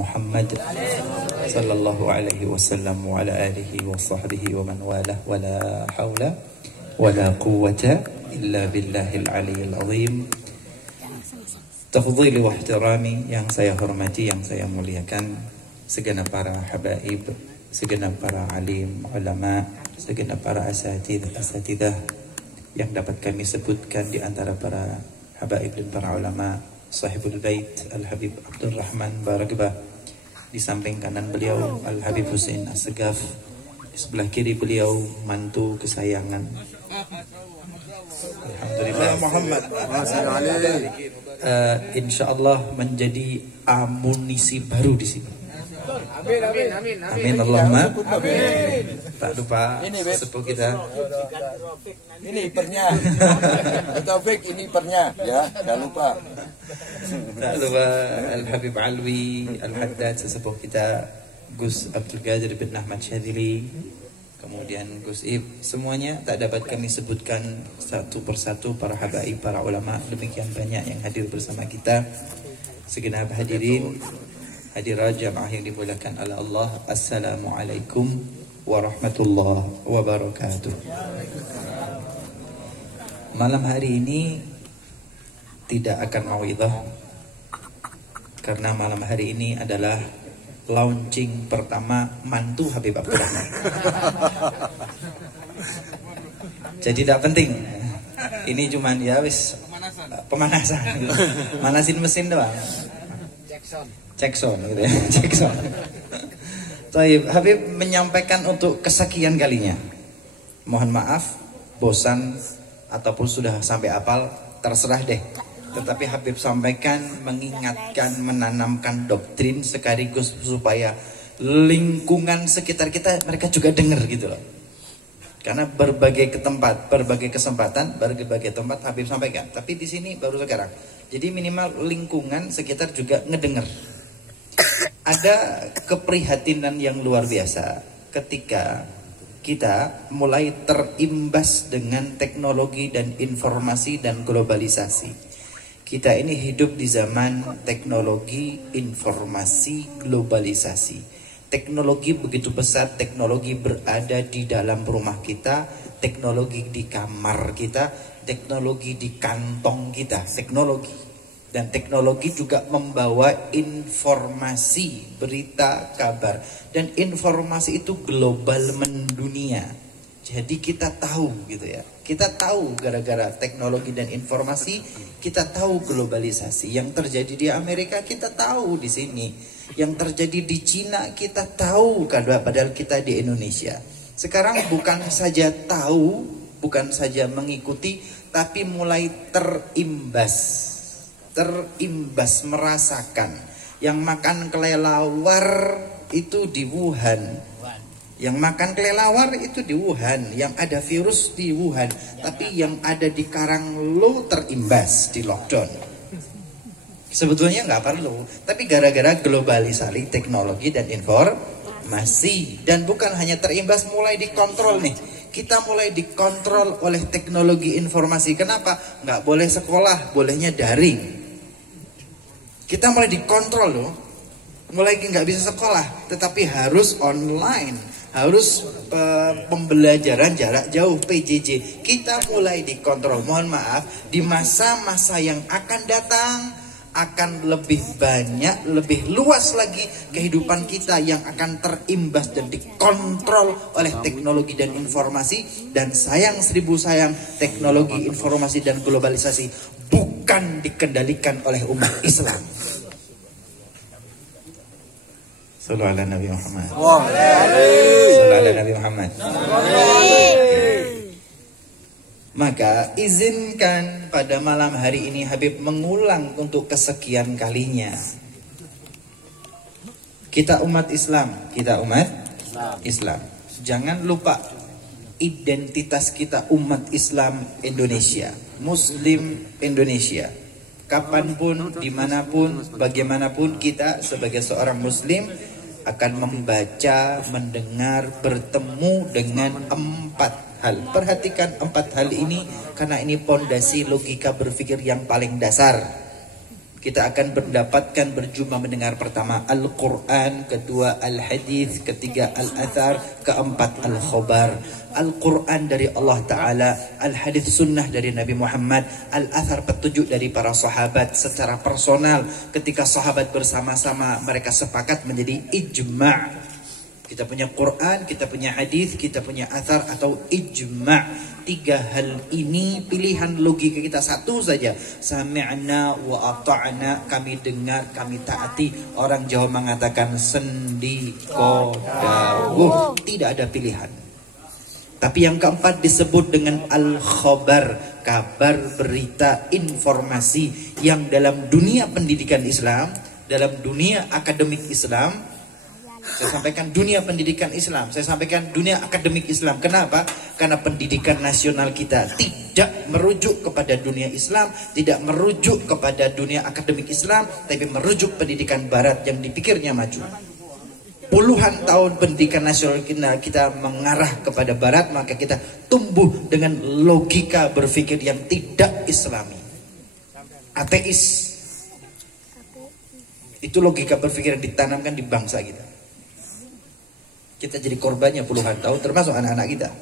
Muhammad sallallahu alaihi wasallam wa ala alihi wa sahbihi wa man walah wa la hawla wa la quwwata illa billahil aliyyil azim. Tafdhili wa ihtirami yang saya hormati, yang saya muliakan, segenap para habaib, segenap para alim, ulama, segenap para asatidah yang dapat kami sebutkan di antara para habaib dan para ulama, sahibul bait Al-Habib Abdul Rahman Barakbah, di samping kanan beliau Al-Habib Husain As-Segaf, di sebelah kiri beliau mantu kesayangan Alhamdulillah Muhammad, insyaallah menjadi amunisi baru di sini. Amin Allahumma amin. Tak lupa sepuh kita. Ini pernya. Taufik ini pernya ya, jangan lupa. Tak lupa Al-Habib Alwi Al-Haddad, sesepuh kita, Gus Abdul Qadir bin Ahmad Syadzili, kemudian Gus Ib. Semuanya tak dapat kami sebutkan satu persatu, para habaib, para ulama, demikian banyak yang hadir bersama kita. Segenap hadirin, hadirat jamaah yang dimuliakan oleh Allah, Assalamualaikum warahmatullahi wabarakatuh. Malam hari ini tidak akan mauidhah, karena malam hari ini adalah launching pertama mantu Habib Abdul Rahman. Jadi tidak penting. Ini cuman ya wis pemanasan. Manasin mesin doang. Cek sound gitu ya. Cek sound. Baik, Habib menyampaikan untuk kesekian kalinya. Mohon maaf, bosan ataupun sudah sampai apal, terserah deh. Tetapi Habib sampaikan, mengingatkan, menanamkan doktrin sekaligus supaya lingkungan sekitar kita mereka juga dengar gitu loh. Karena berbagai kesempatan, berbagai tempat Habib sampaikan. Tapi di sini baru sekarang. Jadi minimal lingkungan sekitar juga ngedenger. Ada keprihatinan yang luar biasa ketika kita mulai terimbas dengan teknologi dan informasi dan globalisasi. Kita ini hidup di zaman teknologi, informasi, globalisasi. Teknologi begitu besar, teknologi berada di dalam rumah kita, teknologi di kamar kita, teknologi di kantong kita, teknologi. Dan teknologi juga membawa informasi, berita, kabar. Dan informasi itu global, mendunia. Jadi kita tahu gitu ya. Kita tahu gara-gara teknologi dan informasi, kita tahu globalisasi. Yang terjadi di Amerika kita tahu di sini. Yang terjadi di Cina kita tahu, padahal kita di Indonesia. Sekarang bukan saja tahu, bukan saja mengikuti, tapi mulai terimbas merasakan. Yang makan kelelawar itu di Wuhan. Yang makan kelelawar itu di Wuhan, yang ada virus di Wuhan, tapi yang ada di Karanglo terimbas, di lockdown. Sebetulnya nggak perlu, tapi gara-gara globalisasi teknologi dan informasi, dan bukan hanya terimbas, mulai dikontrol nih. Kita mulai dikontrol oleh teknologi informasi. Kenapa? Nggak boleh sekolah, bolehnya daring. Kita mulai dikontrol loh, mulai nggak bisa sekolah, tetapi harus online. Harus pembelajaran jarak jauh, PJJ. Kita mulai dikontrol. Mohon maaf, di masa-masa yang akan datang akan lebih banyak, lebih luas lagi kehidupan kita yang akan terimbas dan dikontrol oleh teknologi dan informasi. Dan sayang seribu sayang, teknologi, informasi dan globalisasi bukan dikendalikan oleh umat Islam. Sallu ala Nabi Muhammad. Sallu ala Nabi Muhammad. Maka izinkan pada malam hari ini Habib mengulang untuk kesekian kalinya. Kita umat Islam, Jangan lupa identitas kita umat Islam Indonesia, Muslim Indonesia. Kapanpun, dimanapun, bagaimanapun kita sebagai seorang Muslim akan membaca, mendengar, bertemu dengan 4 hal. Perhatikan 4 hal ini, karena ini pondasi logika berpikir yang paling dasar. Kita akan mendapatkan berjumpa mendengar pertama Al-Quran, kedua Al-Hadith, ketiga Al-Athar, keempat Al-Khobar. Al-Quran dari Allah Ta'ala, Al-Hadith sunnah dari Nabi Muhammad, Al-Athar petunjuk dari para sahabat secara personal. Ketika sahabat bersama-sama mereka sepakat menjadi ijma'. Kita punya Quran, kita punya hadis, kita punya athar atau ijma'. Tiga hal ini pilihan logika kita satu saja. Sami'na wa ata'na, kami dengar, kami taati. Orang Jawa mengatakan sendiko dawuh. Tidak ada pilihan. Tapi yang keempat disebut dengan al-khobar, kabar, berita, informasi yang dalam dunia pendidikan Islam, dalam dunia akademik Islam. Saya sampaikan dunia pendidikan Islam, saya sampaikan dunia akademik Islam. Kenapa? Karena pendidikan nasional kita tidak merujuk kepada dunia Islam, tidak merujuk kepada dunia akademik Islam, tapi merujuk pendidikan Barat yang dipikirnya maju. Puluhan tahun pendidikan nasional kita mengarah kepada Barat, maka kita tumbuh dengan logika berpikir yang tidak Islami, ateis. Itu logika berpikir yang ditanamkan di bangsa kita. Kita jadi korbannya puluhan tahun, termasuk anak-anak kita.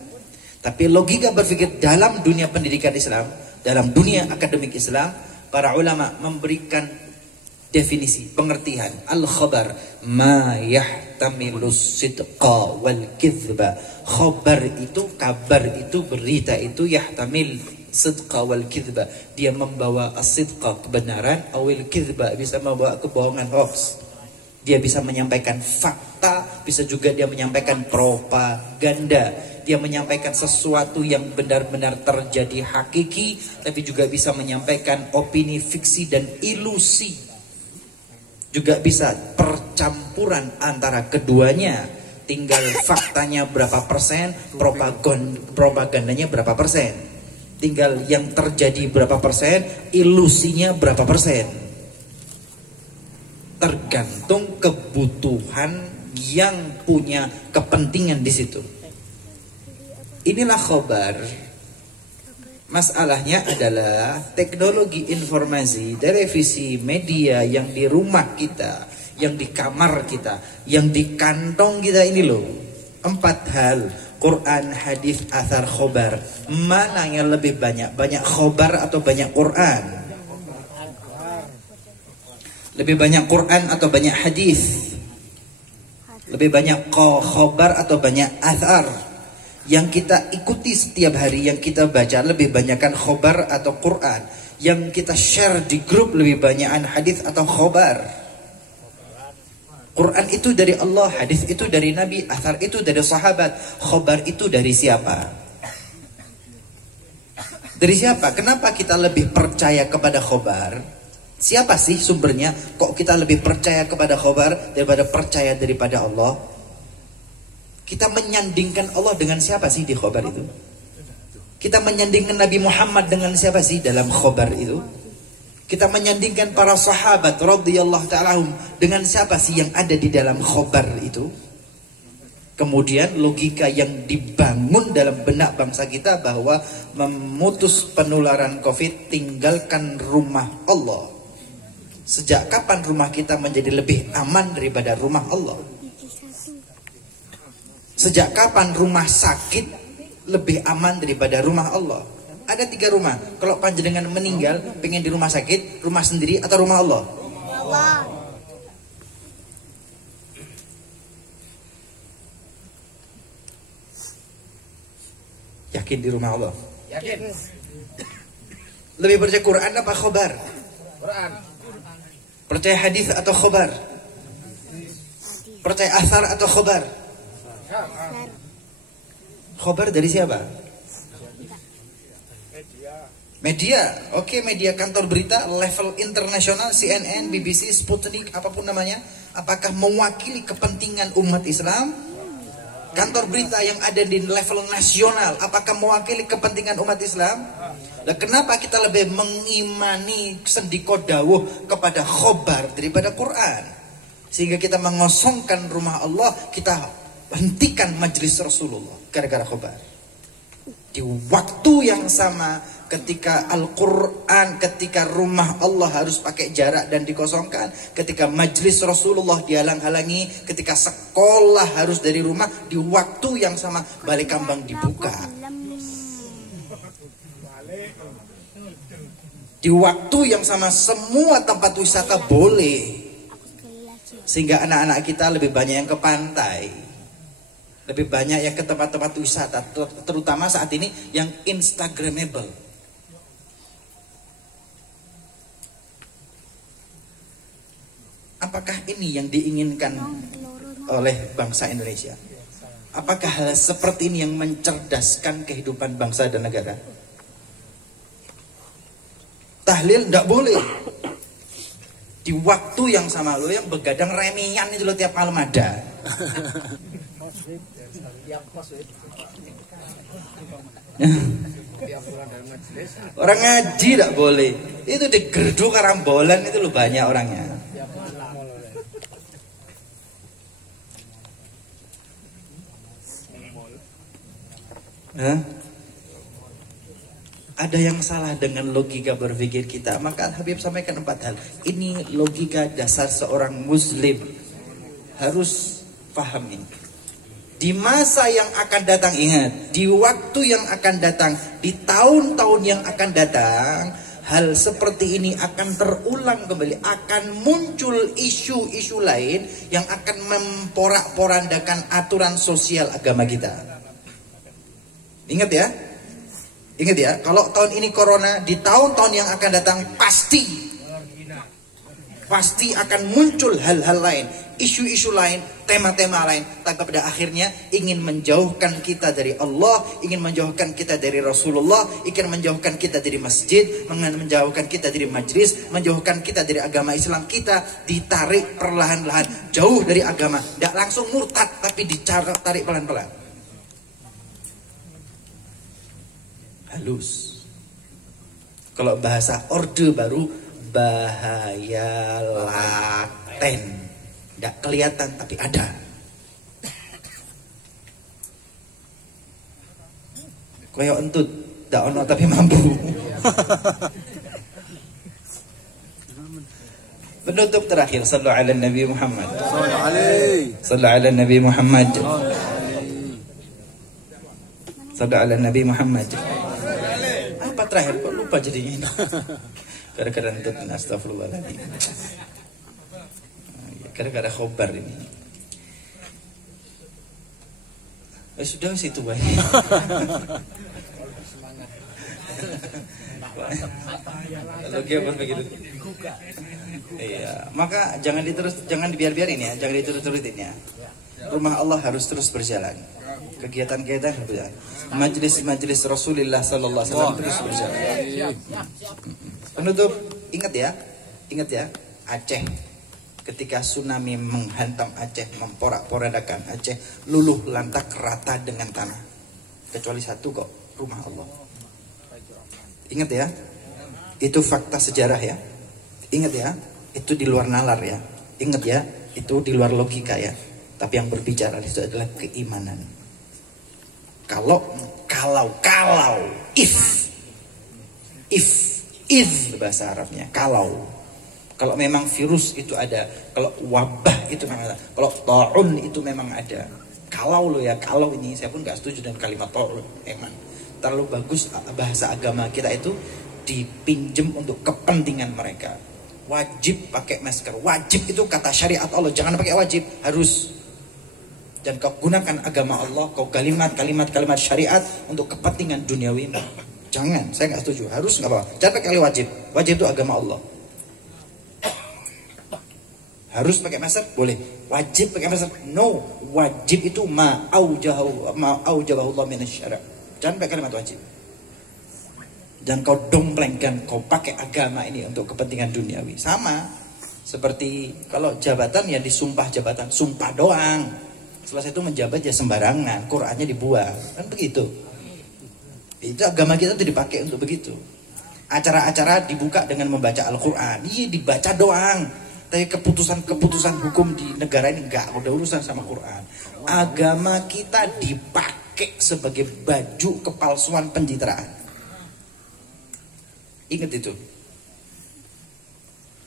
Tapi logika berpikir dalam dunia pendidikan Islam, dalam dunia akademik Islam, para ulama memberikan definisi, pengertian. Al-khabar ma yahtamilus sidqa wal kizba. Khabar itu, kabar itu, berita itu, yahtamil sidqa wal kizba. Dia membawa as-sidqa, kebenaran, awil kizba, bisa membawa kebohongan, hoax. Dia bisa menyampaikan fakta, bisa juga dia menyampaikan propaganda. Dia menyampaikan sesuatu yang benar-benar terjadi hakiki, tapi juga bisa menyampaikan opini, fiksi, dan ilusi. Juga bisa percampuran antara keduanya. Tinggal faktanya berapa persen, propagandanya berapa persen. Tinggal yang terjadi berapa persen, ilusinya berapa persen. Tergantung kebutuhan yang punya kepentingan di situ. Inilah khobar. Masalahnya adalah teknologi informasi, televisi, media yang di rumah kita, yang di kamar kita, yang di kantong kita ini loh. 4 hal: Quran, hadis, athar, khobar. Mana yang lebih banyak? Banyak khobar atau banyak Quran? Lebih banyak Quran atau banyak hadis? Lebih banyak khobar atau banyak athar? Yang kita ikuti setiap hari, yang kita baca lebih banyakkan khobar atau Quran? Yang kita share di grup lebih banyakkan hadis atau khobar? Quran itu dari Allah, hadis itu dari Nabi, athar itu dari sahabat, khobar itu dari siapa? Dari siapa? Kenapa kita lebih percaya kepada khobar? Siapa sih sumbernya? Kok kita lebih percaya kepada khobar daripada percaya daripada Allah? Kita menyandingkan Allah dengan siapa sih di khobar itu? Kita menyandingkan Nabi Muhammad dengan siapa sih dalam khobar itu? Kita menyandingkan para sahabat radhiyallahu ta'ala dengan siapa sih yang ada di dalam khobar itu? Kemudian logika yang dibangun dalam benak bangsa kita bahwa memutus penularan COVID, tinggalkan rumah Allah. Sejak kapan rumah kita menjadi lebih aman daripada rumah Allah? Sejak kapan rumah sakit lebih aman daripada rumah Allah? Ada 3 rumah. Kalau panjenengan meninggal, pengen di rumah sakit, rumah sendiri atau rumah Allah? Allah. Yakin di rumah Allah? Yakin. Lebih percaya Quran apa khobar? Quran. Percaya hadis atau khobar? Percaya athar atau khobar? Khobar dari siapa? Media. Oke, media kantor berita level internasional, CNN, BBC, Sputnik, apapun namanya. Apakah mewakili kepentingan umat Islam? Kantor berita yang ada di level nasional, apakah mewakili kepentingan umat Islam? Nah, kenapa kita lebih mengimani sendiko dawuh kepada khobar daripada Quran? Sehingga kita mengosongkan rumah Allah, kita hentikan majelis Rasulullah gara-gara khobar. Di waktu yang sama ketika Al-Quran, ketika rumah Allah harus pakai jarak dan dikosongkan, ketika majlis Rasulullah dihalang-halangi, ketika sekolah harus dari rumah, di waktu yang sama Balai Kambang dibuka. Di waktu yang sama semua tempat wisata boleh. Sehingga anak-anak kita lebih banyak yang ke pantai, lebih banyak yang ke tempat-tempat wisata, terutama saat ini yang instagramable. Apakah ini yang diinginkan oleh bangsa Indonesia? Apakah hal seperti ini yang mencerdaskan kehidupan bangsa dan negara? Tahlil tidak boleh di waktu yang sama. Lo yang begadang remian itu lo tiap malam ada. Orang ngaji tidak boleh. Itu di gerdu karambolan itu lo banyak orangnya. Ada yang salah dengan logika berpikir kita. Maka Habib sampaikan 4 hal. Ini logika dasar seorang muslim. Harus paham ini. Di masa yang akan datang, ingat, di waktu yang akan datang, di tahun-tahun yang akan datang, hal seperti ini akan terulang kembali. Akan muncul isu-isu lain yang akan memporak-porandakan aturan sosial agama kita. Ingat ya. Ingat ya, kalau tahun ini corona, di tahun-tahun yang akan datang pasti akan muncul hal-hal lain, isu-isu lain, tema-tema lain. Tapi pada akhirnya ingin menjauhkan kita dari Allah, ingin menjauhkan kita dari Rasulullah, ingin menjauhkan kita dari masjid, menjauhkan kita dari majlis, menjauhkan kita dari agama Islam. Kita ditarik perlahan-lahan jauh dari agama, tidak langsung murtad, tapi ditarik pelan-pelan. Halus. Kalau bahasa Orde Baru, bahaya laten. Tidak kelihatan tapi ada. Koyo entut, tidak ono tapi mampu. Penutup terakhir, sallu ala Nabi Muhammad. Sallu ala Nabi Muhammad. Sallu ala Nabi Muhammad. Apa terakhir kok lupa jadinya ini? Gara-gara entut, astagfirullahaladzim. Gara-gara khobar ini. Sudah situ baik. Logi apa begitu? Iya, maka jangan dibiar-biarin ya, jangan diterus-terusin ya. Rumah Allah harus terus berjalan. Kegiatan-kegiatan berjalan. Majelis-majelis Rasulullah sallallahu alaihi wasallam terus berjalan. Penutup, ingat ya, Aceh. Ketika tsunami menghantam Aceh, memporak-porandakan Aceh, luluh lantak rata dengan tanah. Kecuali satu kok, rumah Allah. Ingat ya, itu fakta sejarah ya. Ingat ya, itu di luar nalar ya. Ingat ya, itu di luar logika ya. Tapi yang berbicara itu adalah keimanan. Kalau, if bahasa Arabnya, kalau memang virus itu ada, kalau wabah itu memang ada, kalau ta'un itu memang ada. Kalau ini saya pun gak setuju dengan kalimat ta'un. Emang terlalu bagus bahasa agama kita itu dipinjem untuk kepentingan mereka. Wajib pakai masker, wajib itu kata syariat Allah, jangan pakai wajib, harus. Dan kau gunakan agama Allah, kau kalimat syariat untuk kepentingan duniawi. Jangan, saya nggak setuju. Harus nggak apa-apa. Jangan pakai wajib. Wajib itu agama Allah. Harus pakai masker, boleh. Wajib pakai masker, no. Wajib itu ma'aujabahu Allah minasyara'. Jangan pakai kalimat wajib. Dan kau domplengkan, kau pakai agama ini untuk kepentingan duniawi. Sama seperti kalau jabatan ya disumpah jabatan, sumpah doang. Selesai itu menjabat ya sembarangan, Qur'annya dibuang, kan begitu. Itu agama kita tuh dipakai untuk begitu. Acara-acara dibuka dengan membaca Al-Quran, iya dibaca doang. Tapi keputusan hukum di negara ini enggak, udah urusan sama Quran. Agama kita dipakai sebagai baju kepalsuan pencitraan. Ingat itu.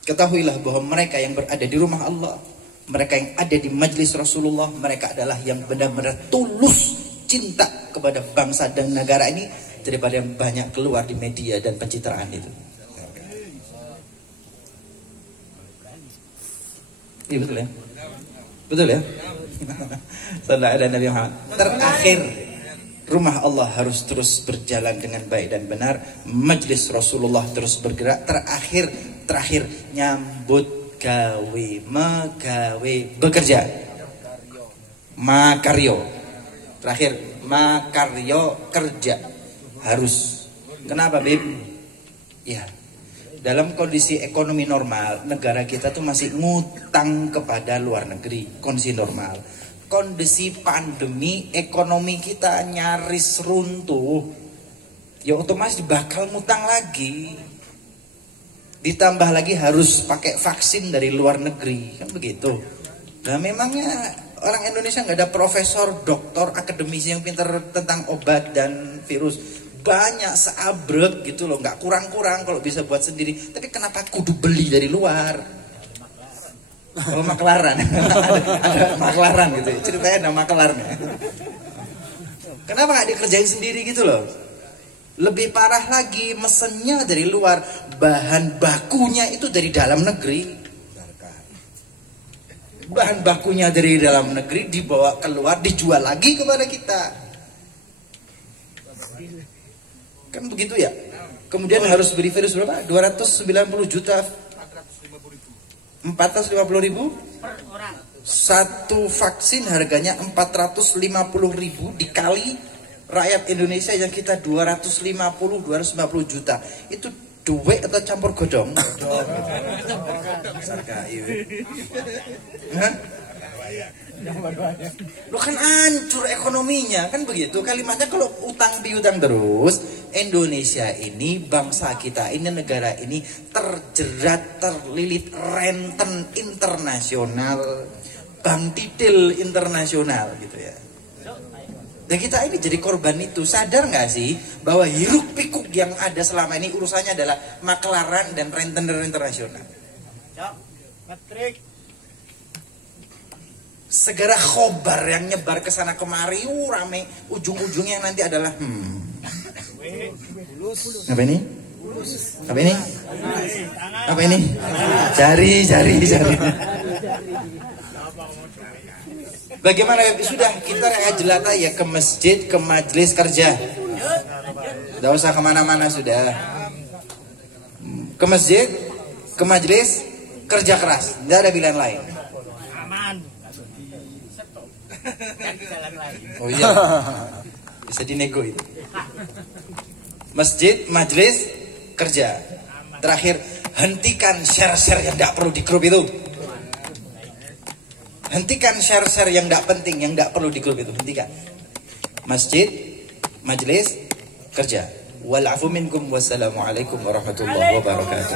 Ketahuilah bahwa mereka yang berada di rumah Allah, mereka yang ada di majlis Rasulullah, mereka adalah yang benar-benar tulus cinta kepada bangsa dan negara ini daripada yang banyak keluar di media dan pencitraan itu. Iya betul ya? Betul ya? Sallallahu alaihi Nabi Muhammad. Terakhir, rumah Allah harus terus berjalan dengan baik dan benar. Majlis Rasulullah terus bergerak. Terakhir nyambut gawe, megawe, bekerja. Makaryo. Terakhir, makaryo, kerja. Harus. Kenapa, Bib? Ya. Dalam kondisi ekonomi normal, negara kita tuh masih ngutang kepada luar negeri. Kondisi normal. Kondisi pandemi, ekonomi kita nyaris runtuh. Ya otomatis bakal ngutang lagi. Ditambah lagi harus pakai vaksin dari luar negeri. Kan begitu. Nah memangnya orang Indonesia nggak ada profesor, doktor, akademisi yang pintar tentang obat dan virus. Banyak seabrek gitu loh, nggak kurang-kurang kalau bisa buat sendiri. Tapi kenapa kudu beli dari luar? Kalau maklaran, ada maklaran gitu. Ceritanya ada maklarnya. Kenapa nggak dikerjain sendiri gitu loh? Lebih parah lagi, mesennya dari luar, bahan bakunya itu dari dalam negeri. Bahan bakunya dari dalam negeri dibawa keluar, dijual lagi kepada kita. Kan begitu ya. Kemudian harus beri virus berapa? 290 juta. 450 ribu per orang. Satu vaksin harganya 450 ribu dikali rakyat Indonesia yang kita 250 juta. Itu duit atau campur godong? Hah? Lo kan hancur ekonominya, kan begitu kalimatnya. Kalau utang piutang terus, Indonesia ini, bangsa kita ini, negara ini terjerat, terlilit renten internasional, bank titil internasional gitu ya. Dan kita ini jadi korban itu. Sadar nggak sih bahwa hiruk pikuk yang ada selama ini urusannya adalah maklaran dan rentenir internasional. Segera khobar yang nyebar ke sana kemari, rame. Ujung-ujungnya nanti adalah apa ini? Apa ini? Apa ini? Jari. Bagaimana sudah kita rehat jelata ya, ke masjid, ke majelis kerja. Tidak usah kemana-mana sudah. Ke masjid, ke majelis, kerja keras. Tidak ada pilihan lain. Oh iya, bisa dinego itu. Masjid, majelis, kerja. Terakhir, hentikan share-share yang tidak perlu di grup itu. Hentikan share-share yang tidak penting, yang tidak perlu di grup itu. Hentikan. Masjid, majelis, kerja. Wal afu minkum wassalamualaikum warahmatullahi wabarakatuh.